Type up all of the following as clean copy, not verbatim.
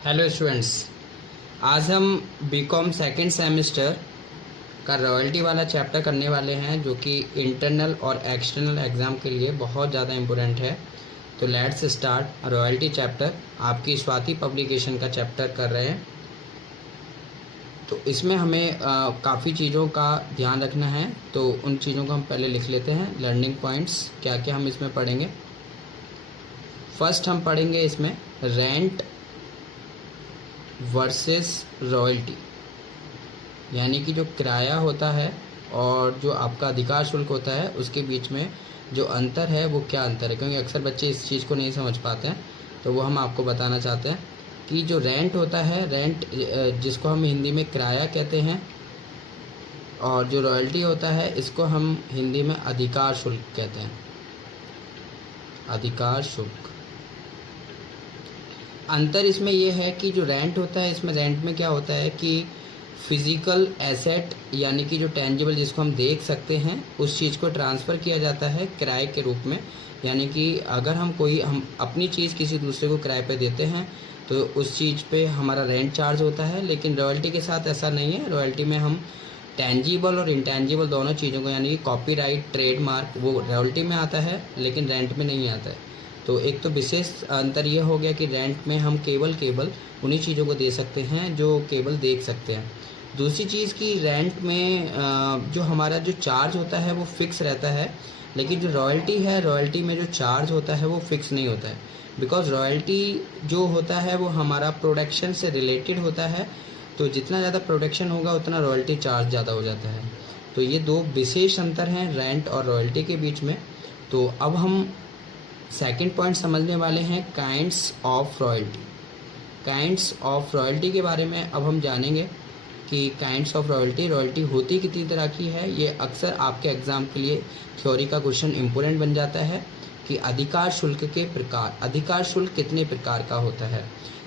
Hello students, आज हम BCom second semester का रॉयल्टी वाला चैप्टर करने वाले हैं जो कि इंटरनल और एक्सटर्नल एग्ज़ाम के लिए बहुत ज़्यादा इम्पोर्टेंट है। तो लेट्स स्टार्ट रॉयल्टी चैप्टर। आपकी स्वाति पब्लिकेशन का चैप्टर कर रहे हैं। तो इसमें हमें काफ़ी चीज़ों का ध्यान रखना है, तो उन चीज़ों को हम पहले लिख लेते हैं। लर्निंग पॉइंट्स क्या क्या हम इसमें पढ़ेंगे। फर्स्ट हम पढ़ेंगे इसमें रेंट वर्सेस रॉयल्टी, यानी कि जो किराया होता है और जो आपका अधिकार शुल्क होता है उसके बीच में जो अंतर है वो क्या अंतर है, क्योंकि अक्सर बच्चे इस चीज़ को नहीं समझ पाते हैं। तो वो हम आपको बताना चाहते हैं कि जो रेंट होता है, रेंट जिसको हम हिंदी में किराया कहते हैं, और जो रॉयल्टी होता है इसको हम हिंदी में अधिकार शुल्क कहते हैं। अधिकार शुल्क अंतर इसमें यह है कि जो रेंट होता है, इसमें रेंट में क्या होता है कि फिज़िकल एसेट यानी कि जो टेंजिबल जिसको हम देख सकते हैं उस चीज़ को ट्रांसफ़र किया जाता है किराए के रूप में। यानी कि अगर हम अपनी चीज़ किसी दूसरे को किराए पे देते हैं तो उस चीज़ पे हमारा रेंट चार्ज होता है, लेकिन रॉयल्टी के साथ ऐसा नहीं है। रॉयल्टी में हम टेंजिबल और इंटेंजिबल दोनों चीज़ों को, यानी कि कॉपीराइट, ट्रेडमार्क, वो रॉयल्टी में आता है लेकिन रेंट में नहीं आता है। तो एक तो विशेष अंतर यह हो गया कि रेंट में हम केवल उन्हीं चीज़ों को दे सकते हैं जो केवल देख सकते हैं। दूसरी चीज़ कि रेंट में जो हमारा जो चार्ज होता है वो फिक्स रहता है, लेकिन जो रॉयल्टी है, रॉयल्टी में जो चार्ज होता है वो फिक्स नहीं होता है। बिकॉज रॉयल्टी जो होता है वो हमारा प्रोडक्शन से रिलेटेड होता है, तो जितना ज़्यादा प्रोडक्शन होगा उतना रॉयल्टी चार्ज ज़्यादा हो जाता है। तो ये दो विशेष अंतर हैं रेंट और रॉयल्टी के बीच में। तो अब हम सेकंड पॉइंट समझने वाले हैं kinds of royalty. Kinds of royalty के बारे में अब हम जानेंगे कि काइंड्स ऑफ रॉयल्टी, रॉयल्टी होती कितनी तरह की है। ये अक्सर आपके एग्ज़ाम के लिए थ्योरी का क्वेश्चन इम्पोर्टेंट बन जाता है कि अधिकार शुल्क के प्रकार, अधिकार शुल्क कितने प्रकार का होता है।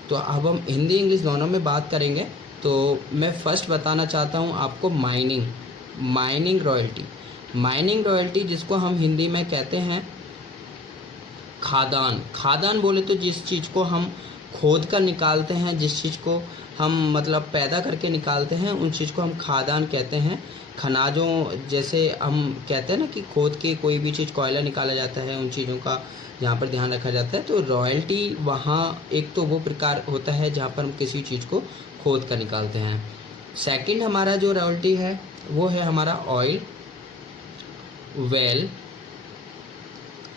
तो अब हम हिंदी इंग्लिश दोनों में बात करेंगे। तो मैं फर्स्ट बताना चाहता हूँ आपको माइनिंग रॉयल्टी। माइनिंग रॉयल्टी जिसको हम हिंदी में कहते हैं खादान बोले तो जिस चीज़ को हम खोद कर निकालते हैं, जिस चीज़ को हम मतलब पैदा करके निकालते हैं, उन चीज़ को हम खादान कहते हैं। खनाजों जैसे हम कहते हैं ना कि खोद के कोई भी चीज़, कोयला निकाला जाता है, उन चीज़ों का जहाँ पर ध्यान रखा जाता है। तो रॉयल्टी वहाँ एक तो वो प्रकार होता है जहाँ पर हम किसी चीज़ को खोद कर निकालते हैं। सेकंड हमारा जो रॉयल्टी है वो है हमारा oil well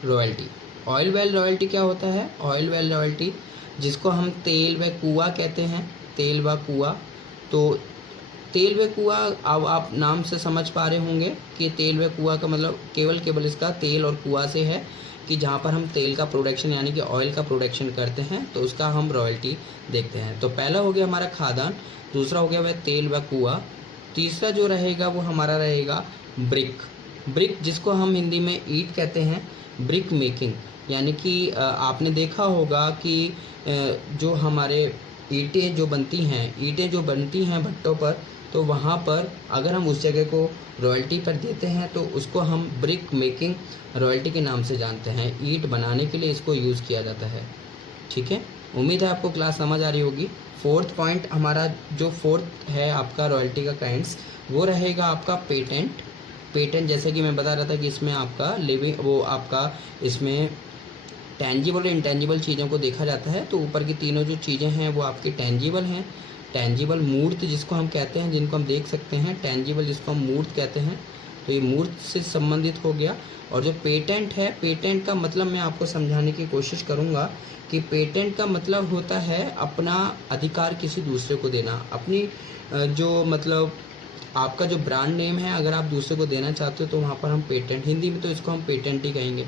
royalty. Oil well royalty क्या होता है? ऑयल वेल रॉयल्टी जिसको हम तेल व कुआं कहते हैं, तेल व कुआं। तो तेल व कुआं, अब आप नाम से समझ पा रहे होंगे कि तेल व कुआं का मतलब केवल इसका तेल और कुआं से है कि जहाँ पर हम तेल का प्रोडक्शन यानी कि ऑयल का प्रोडक्शन करते हैं, तो उसका हम रॉयल्टी देखते हैं। तो पहला हो गया हमारा खादान, दूसरा हो गया वह तेल व कुआं, तीसरा जो रहेगा वो हमारा रहेगा ब्रिक जिसको हम हिंदी में ईंट कहते हैं। ब्रिक मेकिंग यानी कि आपने देखा होगा कि जो हमारे ईंटें जो बनती हैं भट्टों पर, तो वहाँ पर अगर हम उस जगह को रॉयल्टी पर देते हैं तो उसको हम ब्रिक मेकिंग रॉयल्टी के नाम से जानते हैं। ईंट बनाने के लिए इसको यूज़ किया जाता है। ठीक है, उम्मीद है आपको क्लास समझ आ रही होगी। फोर्थ पॉइंट हमारा जो फोर्थ है आपका रॉयल्टी का काइंड्स, वो रहेगा आपका पेटेंट। जैसे कि मैं बता रहा था कि इसमें आपका आपका इसमें टेंजिबल और इंटेंजिबल चीज़ों को देखा जाता है। तो ऊपर की तीनों जो चीज़ें हैं वो आपकी टेंजिबल हैं। टेंजिबल मूर्त जिसको हम कहते हैं, जिनको हम देख सकते हैं, टेंजिबल जिसको हम मूर्त कहते हैं। तो ये मूर्त से संबंधित हो गया। और जो पेटेंट है, पेटेंट का मतलब मैं आपको समझाने की कोशिश करूँगा कि पेटेंट का मतलब होता है अपना अधिकार किसी दूसरे को देना। अपनी जो मतलब आपका जो ब्रांड नेम है अगर आप दूसरे को देना चाहते हो तो वहाँ पर हम पेटेंट, हिंदी में तो इसको हम पेटेंट ही कहेंगे।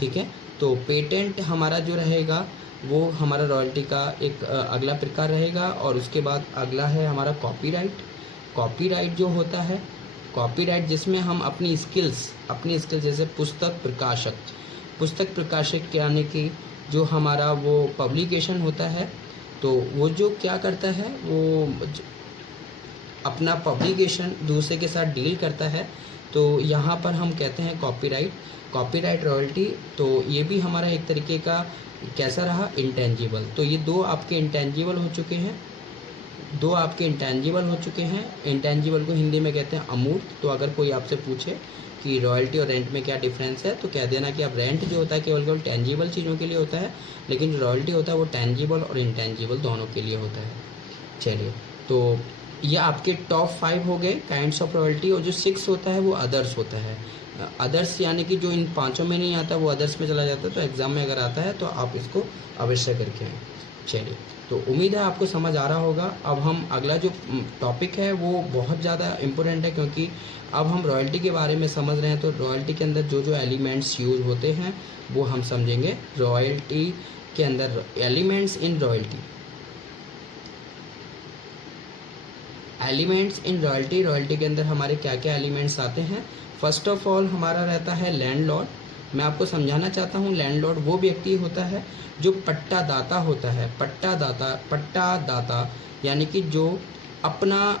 ठीक है, तो पेटेंट हमारा जो रहेगा वो हमारा रॉयल्टी का एक अगला प्रकार रहेगा। और उसके बाद अगला है हमारा कॉपीराइट जो होता है, कॉपीराइट जिसमें हम अपनी स्किल्स जैसे पुस्तक प्रकाशक यानी कि जो हमारा वो पब्लिकेशन होता है, तो वो जो क्या करता है, वो अपना पब्लिकेशन दूसरे के साथ डील करता है तो यहाँ पर हम कहते हैं कॉपीराइट रॉयल्टी। तो ये भी हमारा एक तरीके का कैसा रहा, इंटेंजिबल। तो ये दो आपके इंटेंजिबल हो चुके हैं, इंटेंजिबल को हिंदी में कहते हैं अमूर्त। तो अगर कोई आपसे पूछे कि रॉयल्टी और रेंट में क्या डिफरेंस है, तो कह देना कि अब रेंट जो होता है केवल टेंजिबल चीज़ों के लिए होता है, लेकिन जो रॉयल्टी होता है वो टेंजिबल और इंटेंजिबल दोनों के लिए होता है। चलिए, तो ये आपके टॉप 5 हो गए काइंड्स ऑफ रॉयल्टी। और जो 6 होता है वो अदर्स होता है। अदर्स यानी कि जो इन पांचों में नहीं आता वो अदर्स में चला जाता है। तो एग्ज़ाम में अगर आता है तो आप इसको अवश्य करके आएँ। चलिए, तो उम्मीद है आपको समझ आ रहा होगा। अब हम अगला जो टॉपिक है वो बहुत ज़्यादा इम्पोर्टेंट है, क्योंकि अब हम रॉयल्टी के बारे में समझ रहे हैं। तो रॉयल्टी के अंदर जो जो एलिमेंट्स यूज होते हैं वो हम समझेंगे। रॉयल्टी के अंदर एलिमेंट्स इन रॉयल्टी, रॉयल्टी के अंदर हमारे क्या क्या एलिमेंट्स आते हैं। फर्स्ट ऑफ ऑल हमारा रहता है लैंडलॉर्ड। मैं आपको समझाना चाहता हूँ, लैंडलॉर्ड वो व्यक्ति होता है जो पट्टादाता होता है। पट्टादाता यानी कि जो अपना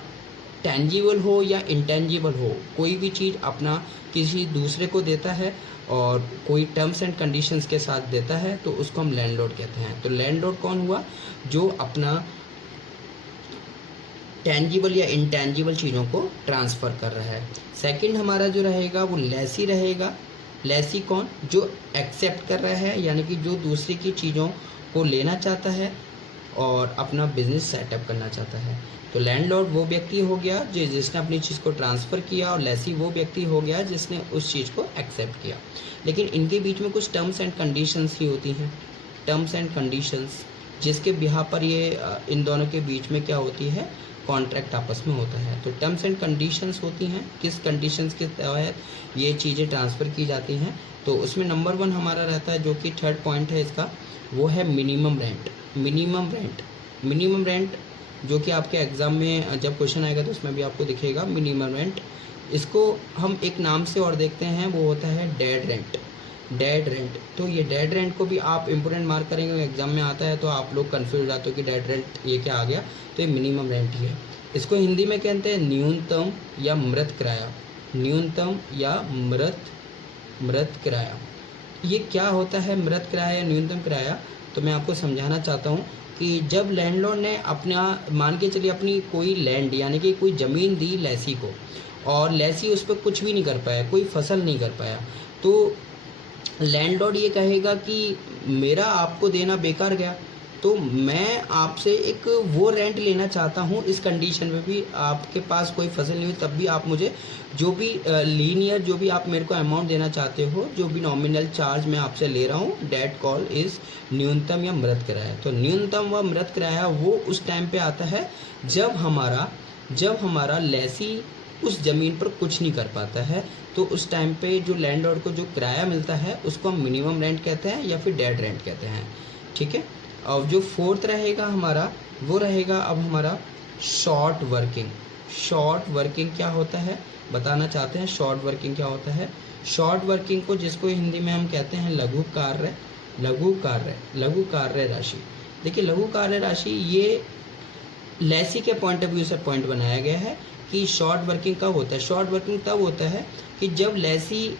टेंजिबल हो या इंटेंजिबल हो, कोई भी चीज़ अपना किसी दूसरे को देता है और कोई टर्म्स एंड कंडीशंस के साथ देता है, तो उसको हम लैंडलॉर्ड कहते हैं। तो लैंडलॉर्ड कौन हुआ, जो अपना टेंजिबल या इंटेंजिबल चीज़ों को ट्रांसफ़र कर रहा है। सेकंड हमारा जो रहेगा वो लेसी रहेगा। लेसी कौन, जो एक्सेप्ट कर रहा है, यानी कि जो दूसरे की चीज़ों को लेना चाहता है और अपना बिजनेस सेटअप करना चाहता है। तो लैंडलॉर्ड वो व्यक्ति हो गया जिसने अपनी चीज़ को ट्रांसफ़र किया, और लेसी वो व्यक्ति हो गया जिसने उस चीज़ को एक्सेप्ट किया। लेकिन इनके बीच में कुछ टर्म्स एंड कंडीशंस ही होती हैं, टर्म्स एंड कंडीशंस, जिसके बिहार पर ये इन दोनों के बीच में क्या होती है, कॉन्ट्रैक्ट आपस में होता है। तो टर्म्स एंड कंडीशंस होती हैं, किस कंडीशंस के तहत ये चीज़ें ट्रांसफ़र की जाती हैं। तो उसमें नंबर 1 हमारा रहता है, जो कि थर्ड पॉइंट है इसका, वो है मिनिमम रेंट, जो कि आपके एग्ज़ाम में जब क्वेश्चन आएगा तो उसमें भी आपको दिखेगा मिनिमम रेंट। इसको हम एक नाम से और देखते हैं, वो होता है डेड रेंट। तो ये डेड रेंट को भी आप इंपोर्टेंट मार्क करेंगे, एग्जाम में आता है तो आप लोग कंफ्यूज हो जाते हो कि डेड रेंट ये क्या आ गया, तो ये मिनिमम रेंट ही है। इसको हिंदी में कहते हैं न्यूनतम या मृत किराया। ये क्या होता है मृत किराया या न्यूनतम किराया, तो मैं आपको समझाना चाहता हूँ कि जब लैंडलॉर्ड ने अपना, मान के चलिए अपनी कोई लैंड यानी कि कोई ज़मीन दी लेसी को, और लेसी उस पर कुछ भी नहीं कर पाया, कोई फसल नहीं कर पाया, तो लैंडलॉर्ड ये कहेगा कि मेरा आपको देना बेकार गया, तो मैं आपसे एक वो रेंट लेना चाहता हूँ, इस कंडीशन में भी आपके पास कोई फसल नहीं हुई, तब भी आप मुझे जो भी लीनियर जो भी आप मेरे को अमाउंट देना चाहते हो, जो भी नॉमिनल चार्ज मैं आपसे ले रहा हूँ, डेट कॉल इज़ न्यूनतम या मृत किराया। तो न्यूनतम व मृत किराया वो उस टाइम पे आता है जब हमारा लेसी उस ज़मीन पर कुछ नहीं कर पाता है, तो उस टाइम पे जो लैंडलॉर्ड को जो किराया मिलता है उसको हम मिनिमम रेंट कहते हैं या फिर डेड रेंट कहते हैं। ठीक है। और जो फोर्थ रहेगा हमारा, वो रहेगा अब हमारा शॉर्ट वर्किंग क्या होता है बताना चाहते हैं। शॉर्ट वर्किंग क्या होता है, शॉर्ट वर्किंग को जिसको हिंदी में हम कहते हैं लघु कार्य राशि। देखिए लघु कार्य राशि ये लेसी के पॉइंट ऑफ व्यू से पॉइंट बनाया गया है कि शॉर्ट वर्किंग कब होता है। शॉर्ट वर्किंग तब होता है कि जब लेसी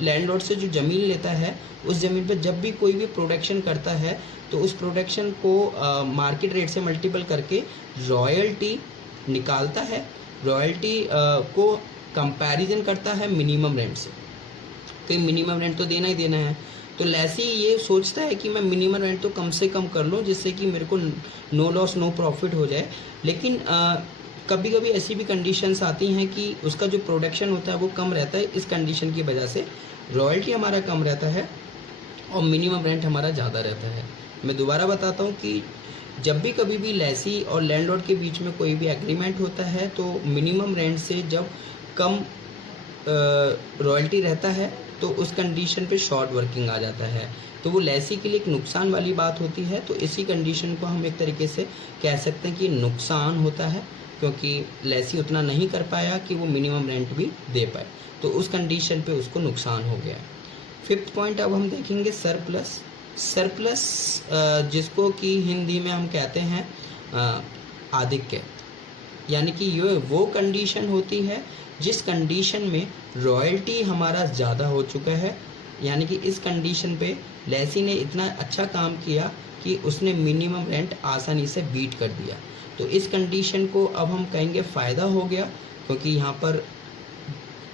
लैंडलॉर्ड से जो ज़मीन लेता है, उस ज़मीन पर जब भी कोई भी प्रोडक्शन करता है तो उस प्रोडक्शन को मार्केट रेट से मल्टीपल करके रॉयल्टी निकालता है, रॉयल्टी को कंपैरिजन करता है मिनिमम रेंट से, कि मिनिमम रेंट तो देना ही देना है। तो लेसी ये सोचता है कि मैं मिनिमम रेंट तो कम से कम कर लूँ जिससे कि मेरे को नो लॉस नो प्रॉफिट हो जाए। लेकिन कभी कभी ऐसी भी कंडीशंस आती हैं कि उसका जो प्रोडक्शन होता है वो कम रहता है, इस कंडीशन की वजह से रॉयल्टी हमारा कम रहता है और मिनिमम रेंट हमारा ज़्यादा रहता है। मैं दोबारा बताता हूँ कि जब भी कभी भी लेसी और लैंडलॉर्ड के बीच में कोई भी एग्रीमेंट होता है तो मिनिमम रेंट से जब कम रॉयल्टी रहता है तो उस कंडीशन पे शॉर्ट वर्किंग आ जाता है, तो वो लेसी के लिए एक नुकसान वाली बात होती है। तो इसी कंडीशन को हम एक तरीके से कह सकते हैं कि नुकसान होता है, क्योंकि लेसी उतना नहीं कर पाया कि वो मिनिमम रेंट भी दे पाए, तो उस कंडीशन पे उसको नुकसान हो गया। फिफ्थ पॉइंट अब हम देखेंगे सरप्लस जिसको कि हिंदी में हम कहते हैं आधिक्य। यानी कि ये वो कंडीशन होती है जिस कंडीशन में रॉयल्टी हमारा ज़्यादा हो चुका है, यानी कि इस कंडीशन पे लेसी ने इतना अच्छा काम किया कि उसने मिनिमम रेंट आसानी से बीट कर दिया। तो इस कंडीशन को अब हम कहेंगे फ़ायदा हो गया, क्योंकि यहाँ पर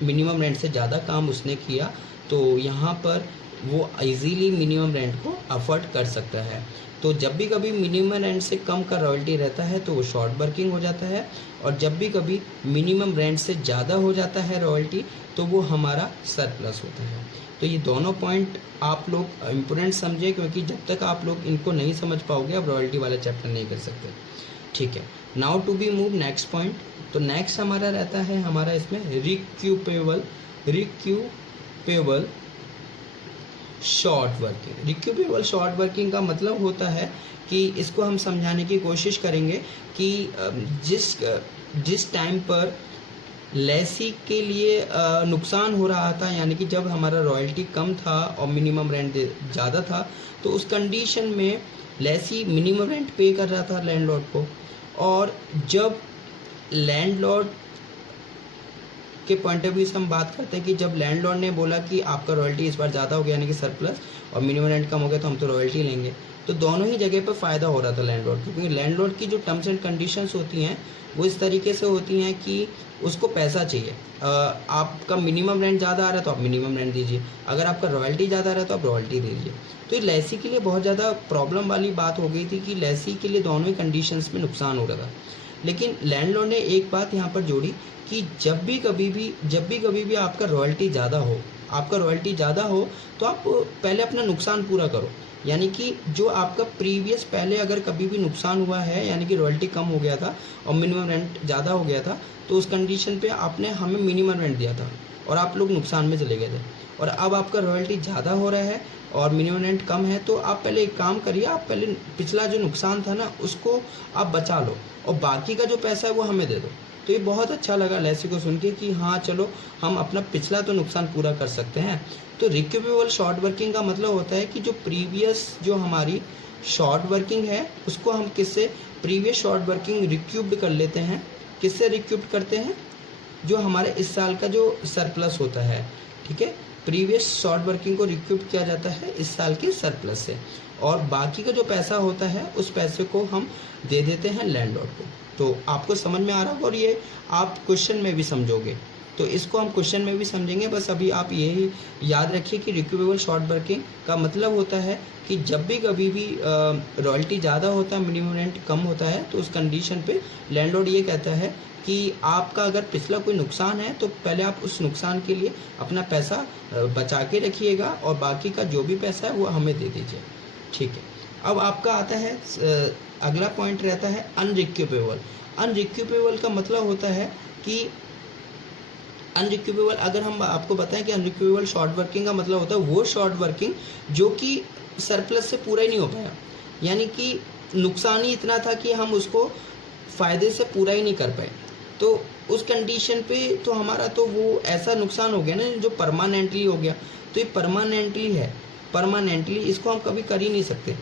मिनिमम रेंट से ज़्यादा काम उसने किया, तो यहाँ पर वो इजीली मिनिमम रेंट को अफोर्ड कर सकता है। तो जब भी कभी मिनिमम रेंट से कम का रॉयल्टी रहता है तो वो शॉर्ट वर्किंग हो जाता है, और जब भी कभी मिनिमम रेंट से ज़्यादा हो जाता है रॉयल्टी तो वो हमारा सरप्लस होता है। तो ये दोनों पॉइंट आप लोग इम्पोर्टेंट समझे, क्योंकि जब तक आप लोग इनको नहीं समझ पाओगे आप रॉयल्टी वाला चैप्टर नहीं कर सकते। ठीक है, now to be move next point. तो नेक्स्ट हमारा रहता है हमारा इसमें recoupable short working. Recoupable short working का मतलब होता है कि इसको हम समझाने की कोशिश करेंगे कि जिस टाइम पर लेसी के लिए नुकसान हो रहा था, यानी कि जब हमारा रॉयल्टी कम था और मिनिमम रेंट ज़्यादा था, तो उस कंडीशन में लेसी मिनिमम रेंट पे कर रहा था लैंडलॉर्ड को, और जब लैंडलॉर्ड के पॉइंट ऑफ व्यू से हम बात करते हैं कि जब लैंडलॉर्ड ने बोला कि आपका रॉयल्टी इस बार ज़्यादा हो गया यानी कि सरप्लस, और मिनिमम रेंट कम हो गया तो हम तो रॉयल्टी लेंगे, तो दोनों ही जगह पर फ़ायदा हो रहा था लैंडलॉर्ड को, क्योंकि लैंडलॉर्ड की जो टर्म्स एंड कंडीशंस होती हैं वो इस तरीके से होती हैं कि उसको पैसा चाहिए। आपका मिनिमम रेंट ज़्यादा आ रहा है तो आप मिनिमम रेंट दीजिए, अगर आपका रॉयल्टी ज़्यादा आ रहा है तो आप रॉयल्टी दीजिए। तो ये लेसी के लिए बहुत ज़्यादा प्रॉब्लम वाली बात हो गई थी कि लेसी के लिए दोनों ही कंडीशंस में नुकसान हो रहा था। लेकिन लैंडलॉर्ड ने एक बात यहाँ पर जोड़ी कि जब भी कभी भी आपका रॉयल्टी ज़्यादा हो तो आप पहले अपना नुकसान पूरा करो, यानी कि जो आपका प्रीवियस पहले अगर कभी भी नुकसान हुआ है, यानी कि रॉयल्टी कम हो गया था और मिनिमम रेंट ज़्यादा हो गया था, तो उस कंडीशन पे आपने हमें मिनिमम रेंट दिया था और आप लोग नुकसान में चले गए थे, और अब आपका रॉयल्टी ज़्यादा हो रहा है और मिनिमम रेंट कम है, तो आप पहले एक काम करिए, आप पहले पिछला जो नुकसान था ना उसको आप बचा लो और बाकी का जो पैसा है वो हमें दे दो। तो ये बहुत अच्छा लगा लेसी को सुन के कि हाँ चलो हम अपना पिछला तो नुकसान पूरा कर सकते हैं। तो रिक्यूपेबल शॉर्ट वर्किंग का मतलब होता है कि जो प्रीवियस जो हमारी शॉर्ट वर्किंग है उसको हम किससे प्रीवियस शॉर्ट वर्किंग रिक्यूब्ड कर लेते हैं। किससे रिक्यूब्ड करते हैं? जो हमारे इस साल का जो सरप्लस होता है, ठीक है, प्रीवियस शॉर्ट वर्किंग को रिक्यूब्ड किया जाता है इस साल के सरप्लस से, और बाकी का जो पैसा होता है उस पैसे को हम दे देते हैं लैंडलॉर्ड को। तो आपको समझ में आ रहा होगा और ये आप क्वेश्चन में भी समझोगे, तो इसको हम क्वेश्चन में भी समझेंगे। बस अभी आप यही याद रखिए कि रिक्यूपेबल शॉर्ट वर्किंग का मतलब होता है कि जब भी कभी भी रॉयल्टी ज़्यादा होता है, मिनिमम रेंट कम होता है, तो उस कंडीशन पे लैंडलॉर्ड ये कहता है कि आपका अगर पिछला कोई नुकसान है तो पहले आप उस नुकसान के लिए अपना पैसा बचा के रखिएगा और बाकी का जो भी पैसा है वो हमें दे दीजिए। ठीक है, अब आपका आता है अगला पॉइंट रहता है अनरिक्यूपेबल। अनरिक्यूपेबल का मतलब होता है कि अनरिक्यूपेबल, अगर हम आपको बताएं कि अनरिक्यूपेबल शॉर्ट वर्किंग का मतलब होता है वो शॉर्ट वर्किंग जो कि सरप्लस से पूरा ही नहीं हो पाया, यानी कि नुकसान ही इतना था कि हम उसको फ़ायदे से पूरा ही नहीं कर पाए। तो उस कंडीशन पे तो हमारा तो वो ऐसा नुकसान हो गया ना जो परमानेंटली हो गया। तो ये परमानेंटली है, परमानेंटली इसको हम कभी कर ही नहीं सकते,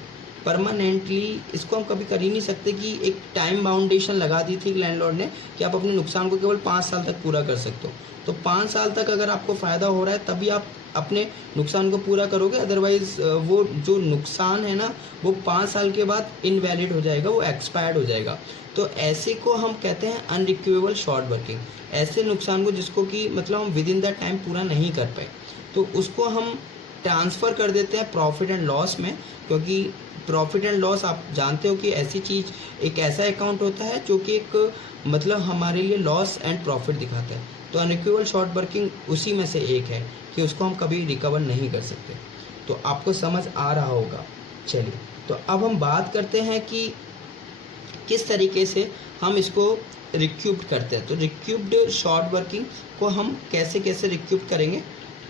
परमानेंटली इसको हम कभी कर ही नहीं सकते कि एक टाइम बाउंडेशन लगा दी थी लैंडलॉर्ड ने कि आप अपने नुकसान को केवल 5 साल तक पूरा कर सकते हो। तो 5 साल तक अगर आपको फ़ायदा हो रहा है तभी आप अपने नुकसान को पूरा करोगे, अदरवाइज़ वो जो नुकसान है ना वो 5 साल के बाद इनवैलिड हो जाएगा, वो एक्सपायर्ड हो जाएगा। तो ऐसे को हम कहते हैं अनरिक्यूपेबल शॉर्ट वर्किंग। ऐसे नुकसान को जिसको कि मतलब हम विद इन द टाइम पूरा नहीं कर पाए तो उसको हम ट्रांसफ़र कर देते हैं प्रॉफिट एंड लॉस में, क्योंकि प्रॉफिट एंड लॉस आप जानते हो कि ऐसी चीज़ एक ऐसा अकाउंट होता है जो कि एक मतलब हमारे लिए लॉस एंड प्रॉफिट दिखाता है। तो अनरिक्यूपेबल शॉर्ट वर्किंग उसी में से एक है कि उसको हम कभी रिकवर नहीं कर सकते। तो आपको समझ आ रहा होगा। चलिए, तो अब हम बात करते हैं कि किस तरीके से हम इसको रिक्यूब्ड करते हैं। तो रिक्यूब्ड शॉर्ट वर्किंग को हम कैसे कैसे रिक्यूब्ड करेंगे?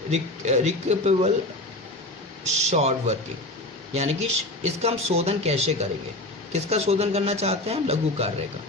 रिक्यूपेबल शॉर्ट वर्किंग, यानी कि इसका हम शोधन कैसे करेंगे? किसका शोधन करना चाहते हैं? लघु कार्य का।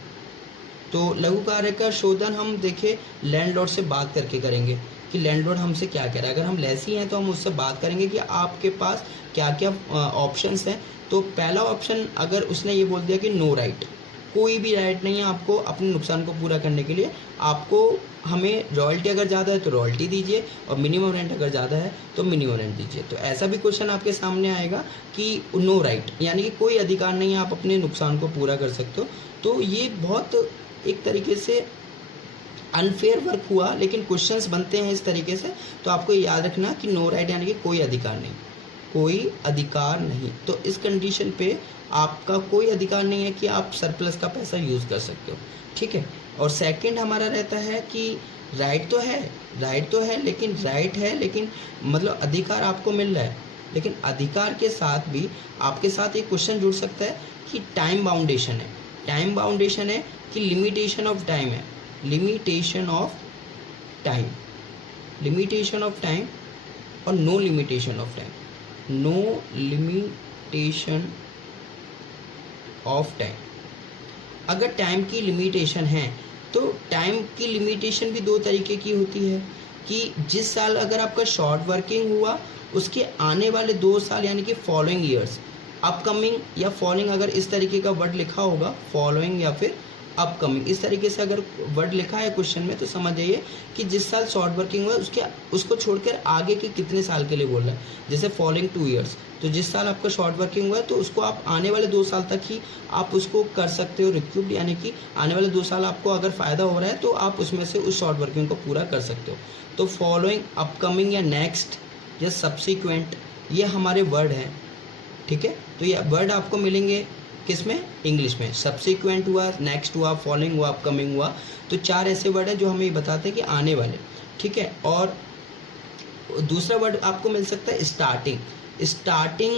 तो लघु कार्य का शोधन हम देखें लैंडलॉर्ड से बात करके करेंगे कि लैंडलॉर्ड हमसे क्या कह रहा है। अगर हम लेसी हैं तो हम उससे बात करेंगे कि आपके पास क्या क्या ऑप्शंस हैं। तो पहला ऑप्शन अगर उसने ये बोल दिया कि नो राइट, कोई भी राइट नहीं है आपको अपने नुकसान को पूरा करने के लिए। आपको हमें रॉयल्टी अगर ज़्यादा है तो रॉयल्टी दीजिए और मिनिमम रेंट अगर ज़्यादा है तो मिनिमम रेंट दीजिए। तो ऐसा भी क्वेश्चन आपके सामने आएगा कि नो राइट, यानी कि कोई अधिकार नहीं है, आप अपने नुकसान को पूरा कर सकते हो। तो ये बहुत एक तरीके से अनफेयर वर्क हुआ, लेकिन क्वेश्चंस बनते हैं इस तरीके से। तो आपको याद रखना कि नो राइट यानी कि कोई अधिकार नहीं, कोई अधिकार नहीं। तो इस कंडीशन पे आपका कोई अधिकार नहीं है कि आप सरप्लस का पैसा यूज़ कर सकते हो, ठीक है। और सेकंड हमारा रहता है कि राइट तो है, लेकिन मतलब अधिकार आपको मिल रहा है, लेकिन अधिकार के साथ भी आपके साथ एक क्वेश्चन जुड़ सकता है कि टाइम बाउंडेशन है। टाइम बाउंडेशन है कि लिमिटेशन ऑफ टाइम है, लिमिटेशन ऑफ टाइम और no limitation of time, no limitation of time. अगर टाइम की लिमिटेशन है तो टाइम की लिमिटेशन भी दो तरीके की होती है कि जिस साल अगर आपका शॉर्ट वर्किंग हुआ उसके आने वाले 2 साल यानी कि फॉलोइंग ईयर्स, अपकमिंग या फॉलोइंग अगर इस तरीके का वर्ड लिखा होगा, फॉलोइंग या फिर अपकमिंग, इस तरीके से अगर वर्ड लिखा है क्वेश्चन में तो समझ जाइए कि जिस साल शॉर्ट वर्किंग हुआ उसको छोड़कर आगे के कितने साल के लिए बोल रहा है। जैसे फॉलोइंग 2 ईयर्स, तो जिस साल आपका शॉर्ट वर्किंग हुआ है तो उसको आप आने वाले 2 साल तक ही आप उसको कर सकते हो रिक्यूप्ड, यानी कि आने वाले 2 साल आपको अगर फ़ायदा हो रहा है तो आप उसमें से उस शॉर्ट वर्किंग को पूरा कर सकते हो। तो फॉलोइंग, अपकमिंग या नेक्स्ट या सब्सिक्वेंट, ये हमारे वर्ड हैं, ठीक है। तो ये वर्ड आपको मिलेंगे किस में, इंग्लिश में। सब्सिक्वेंट हुआ, नेक्स्ट हुआ, फॉलोइंग हुआ, अपकमिंग हुआ। तो 4 ऐसे वर्ड हैं जो हमें ये बताते हैं कि आने वाले, ठीक है। और दूसरा वर्ड आपको मिल सकता है starting. Starting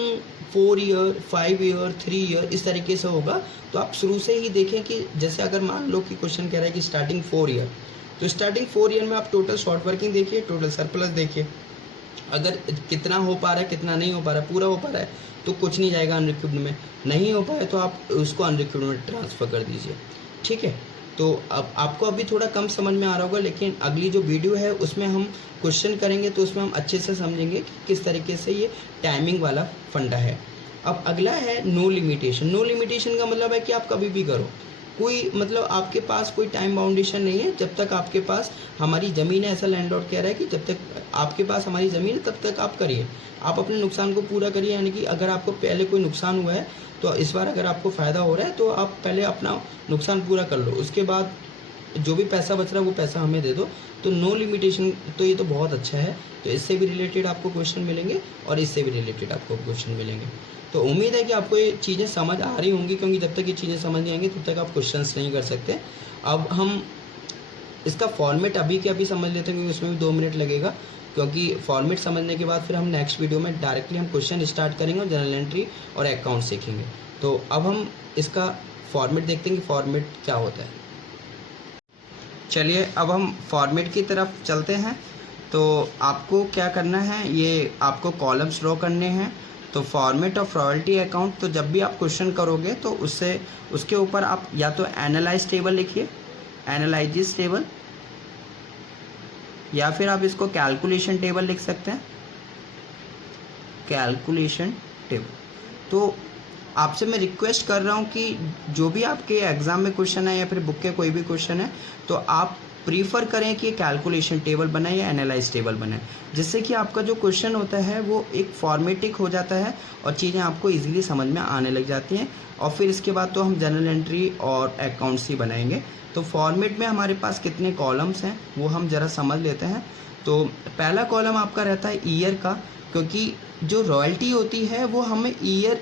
4 year, 5 year, 3 year, इस तरीके से होगा। तो आप शुरू से ही देखें कि जैसे अगर मान लो कि क्वेश्चन कह रहा है कि स्टार्टिंग 4 ईयर, तो स्टार्टिंग 4 ईयर में आप टोटल शॉर्ट वर्किंग देखिए, टोटल सरप्लस देखिए, अगर कितना हो पा रहा है, कितना नहीं हो पा रहा है, पूरा हो पा रहा है तो कुछ नहीं जाएगा अनरिक्यूब्ड में, नहीं हो पाए तो आप उसको अनरिक्यूब्ड में ट्रांसफ़र कर दीजिए, ठीक है। तो अब आपको अभी थोड़ा कम समझ में आ रहा होगा, लेकिन अगली जो वीडियो है उसमें हम क्वेश्चन करेंगे तो उसमें हम अच्छे से समझेंगे कि किस तरीके से ये टाइमिंग वाला फंडा है। अब अगला है नो लिमिटेशन। नो लिमिटेशन का मतलब है कि आप कभी भी करो, कोई मतलब आपके पास कोई टाइम बाउंडेशन नहीं है। जब तक आपके पास हमारी ज़मीन है, ऐसा लैंडलॉर्ड कह रहा है कि जब तक आपके पास हमारी ज़मीन है तब तक आप करिए, आप अपने नुकसान को पूरा करिए। यानी कि अगर आपको पहले कोई नुकसान हुआ है तो इस बार अगर आपको फ़ायदा हो रहा है तो आप पहले अपना नुकसान पूरा कर लो, उसके बाद जो भी पैसा बच रहा है वो पैसा हमें दे दो। तो नो लिमिटेशन, तो ये तो बहुत अच्छा है। तो इससे भी रिलेटेड आपको क्वेश्चन मिलेंगे और इससे भी रिलेटेड आपको क्वेश्चन मिलेंगे। तो उम्मीद है कि आपको ये चीज़ें समझ आ रही होंगी, क्योंकि जब तक ये चीज़ें समझ नहीं आएंगी तब तक आप क्वेश्चंस नहीं कर सकते। अब हम इसका फॉर्मेट अभी के अभी समझ लेते हैं, क्योंकि उसमें भी 2 मिनट लगेगा, क्योंकि फॉर्मेट समझने के बाद फिर हम नेक्स्ट वीडियो में डायरेक्टली हम क्वेश्चन स्टार्ट करेंगे और जनरल एंट्री और अकाउंट सीखेंगे। तो अब हम इसका फॉर्मेट देखते हैं कि फॉर्मेट क्या होता है। चलिए अब हम फॉर्मेट की तरफ चलते हैं। तो आपको क्या करना है, ये आपको कॉलम्स ड्रॉ करने हैं। तो फॉर्मेट ऑफ रॉयल्टी अकाउंट, तो जब भी आप क्वेश्चन करोगे तो उसके ऊपर आप या तो एनालाइज टेबल लिखिए, एनालाइजिस टेबल, या फिर आप इसको कैलकुलेशन टेबल लिख सकते हैं, कैलकुलेशन टेबल। तो आपसे मैं रिक्वेस्ट कर रहा हूँ कि जो भी आपके एग्ज़ाम में क्वेश्चन है या फिर बुक के कोई भी क्वेश्चन है तो आप प्रीफर करें कि कैलकुलेशन टेबल बनाए या एनालाइज टेबल बनाए, जिससे कि आपका जो क्वेश्चन होता है वो एक फॉर्मेटिक हो जाता है और चीज़ें आपको इजीली समझ में आने लग जाती हैं। और फिर इसके बाद तो हम जनरल एंट्री और अकाउंट्स ही बनाएंगे। तो फॉर्मेट में हमारे पास कितने कॉलम्स हैं वो हम ज़रा समझ लेते हैं। तो पहला कॉलम आपका रहता है ईयर का, क्योंकि जो रॉयल्टी होती है वो हमें ईयर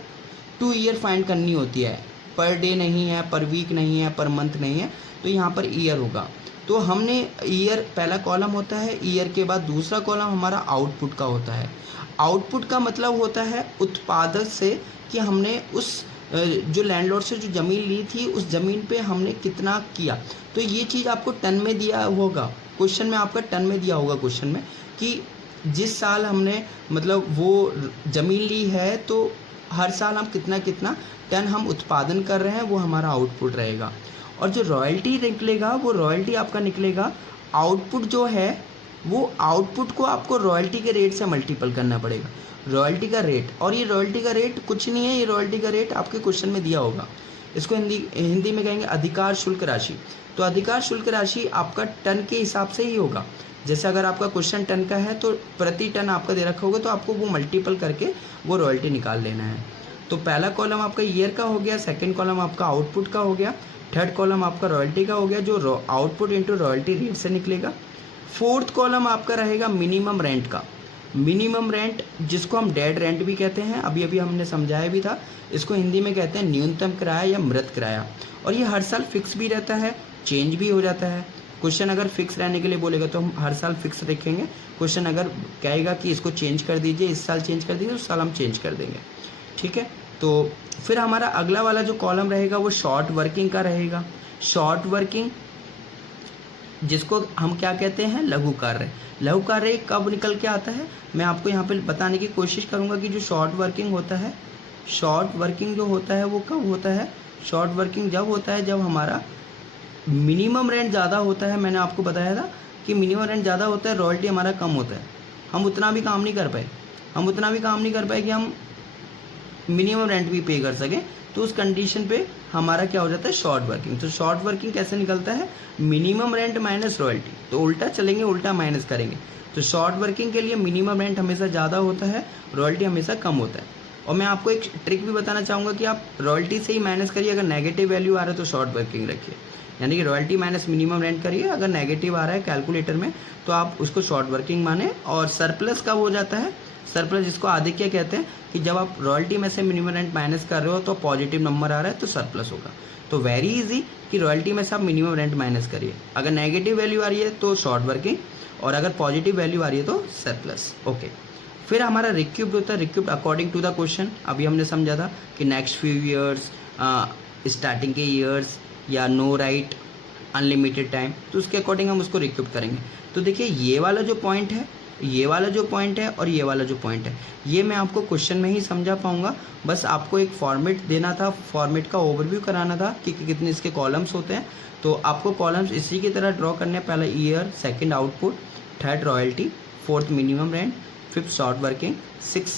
टू ईयर फाइंड करनी होती है, पर डे नहीं है, पर वीक नहीं है, पर मंथ नहीं है, तो यहाँ पर ईयर होगा। तो हमने ईयर पहला कॉलम होता है। ईयर के बाद दूसरा कॉलम हमारा आउटपुट का होता है। आउटपुट का मतलब होता है उत्पादक से कि हमने उस जो लैंडलॉर्ड से जो ज़मीन ली थी उस ज़मीन पे हमने कितना किया। तो ये चीज़ आपको टन में दिया होगा क्वेश्चन में, आपका टन में दिया होगा क्वेश्चन में कि जिस साल हमने मतलब वो ज़मीन ली है तो हर साल हम कितना कितना टन हम उत्पादन कर रहे हैं, वो हमारा आउटपुट रहेगा। और जो रॉयल्टी निकलेगा वो रॉयल्टी आपका निकलेगा, आउटपुट जो है वो आउटपुट को आपको रॉयल्टी के रेट से मल्टीपल करना पड़ेगा, रॉयल्टी का रेट। और ये रॉयल्टी का रेट कुछ नहीं है, ये रॉयल्टी का रेट आपके क्वेश्चन में दिया होगा इसको हिंदी में कहेंगे अधिकार शुल्क राशि। तो अधिकार शुल्क राशि आपका टन के हिसाब से ही होगा। जैसे अगर आपका क्वेश्चन टन का है तो प्रति टन आपका दे रखा होगा, तो आपको वो मल्टीपल करके वो रॉयल्टी निकाल लेना है। तो पहला कॉलम आपका ईयर का हो गया, सेकंड कॉलम आपका आउटपुट का हो गया, थर्ड कॉलम आपका रॉयल्टी का हो गया जो आउटपुट इंटू रॉयल्टी रेट से निकलेगा। फोर्थ कॉलम आपका रहेगा मिनिमम रेंट का। मिनिमम रेंट जिसको हम डेड रेंट भी कहते हैं, अभी अभी हमने समझाया भी था, इसको हिंदी में कहते हैं न्यूनतम किराया या मृत किराया। और ये हर साल फिक्स भी रहता है, चेंज भी हो जाता है। क्वेश्चन अगर फिक्स रहने के लिए बोलेगा तो हम हर साल फिक्स रखेंगे। क्वेश्चन अगर कहेगा कि इसको चेंज कर दीजिए, इस साल चेंज कर दीजिए, उस साल हम चेंज कर देंगे। ठीक है, तो फिर हमारा अगला वाला जो कॉलम रहेगा वो शॉर्ट वर्किंग का रहेगा। शॉर्ट वर्किंग जिसको हम क्या कहते हैं, लघु कार्य। लघु कार्य कब निकल के आता है, मैं आपको यहाँ पे बताने की कोशिश करूँगा कि जो शॉर्ट वर्किंग होता है, शॉर्ट वर्किंग जो होता है वो कब होता है। शॉर्ट वर्किंग जब होता है जब हमारा मिनिमम रेंट ज़्यादा होता है। मैंने आपको बताया था कि मिनिमम रेंट ज़्यादा होता है, रॉयल्टी हमारा कम होता है। हम उतना भी काम नहीं कर पाए कि हम मिनिमम रेंट भी पे कर सकें, तो उस कंडीशन पे हमारा क्या हो जाता है, शॉर्ट वर्किंग। तो शॉर्ट वर्किंग कैसे निकलता है, मिनिमम रेंट माइनस रॉयल्टी। तो उल्टा चलेंगे, उल्टा माइनस करेंगे। तो शॉर्ट वर्किंग के लिए मिनिमम रेंट हमेशा ज़्यादा होता है, रॉयल्टी हमेशा कम होता है। और मैं आपको एक ट्रिक भी बताना चाहूँगा कि आप रॉयल्टी से ही माइनस करिए। अगर नेगेटिव वैल्यू आ रहा है तो शॉर्ट वर्किंग रखिए, यानी कि रॉयल्टी माइनस मिनिमम रेंट करिए। अगर नेगेटिव आ रहा है कैलकुलेटर में तो आप उसको शॉर्ट वर्किंग माने। और सरप्लस कब हो जाता है, सरप्लस जिसको आधिक्य कहते हैं, कि जब आप रॉयल्टी में से मिनिमम रेंट माइनस कर रहे हो तो पॉजिटिव नंबर आ रहा है तो सरप्लस होगा। तो वेरी इजी कि रॉयल्टी में से आप मिनिमम रेंट माइनस करिए। अगर नेगेटिव वैल्यू आ रही है तो शॉर्ट वर्किंग, और अगर पॉजिटिव वैल्यू आ रही है तो सरप्लस। ओके, फिर हमारा रिक्यूब्ड होता है। रिक्यूब्ड अकॉर्डिंग टू द क्वेश्चन। अभी हमने समझा था कि नेक्स्ट फ्यू ईयर्स, स्टार्टिंग के ईयर्स, या नो राइट, अनलिमिटेड टाइम, तो उसके अकॉर्डिंग हम उसको रिक्यूब करेंगे। तो देखिए ये वाला जो पॉइंट है, ये वाला जो पॉइंट है और ये वाला जो पॉइंट है, ये मैं आपको क्वेश्चन में ही समझा पाऊंगा। बस आपको एक फॉर्मेट देना था, फॉर्मेट का ओवरव्यू कराना था कि कितने इसके कॉलम्स होते हैं। तो आपको कॉलम्स इसी की तरह ड्रॉ करने हैं। पहला year, second output, third royalty, fourth minimum rent, fifth short working, six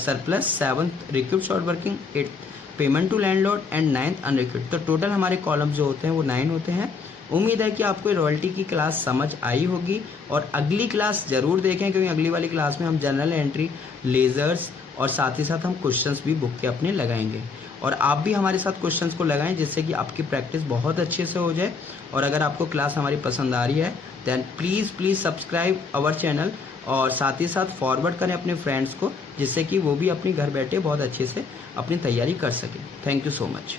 surplus, seventh recoup short working, eighth payment to landlord and ninth unrecoup. तो टोटल हमारे कॉलम्स जो होते हैं वो 9 होते हैं। उम्मीद है कि आपको रॉयल्टी की क्लास समझ आई होगी, और अगली क्लास ज़रूर देखें, क्योंकि अगली वाली क्लास में हम जनरल एंट्री, लेज़र्स और साथ ही साथ हम क्वेश्चंस भी बुक के अपने लगाएंगे। और आप भी हमारे साथ क्वेश्चंस को लगाएं, जिससे कि आपकी प्रैक्टिस बहुत अच्छे से हो जाए। और अगर आपको क्लास हमारी पसंद आ रही है then please subscribe our channel, और साथ ही साथ फॉरवर्ड करें अपने फ्रेंड्स को, जिससे कि वो भी अपनी घर बैठे बहुत अच्छे से अपनी तैयारी कर सकें। Thank you so much.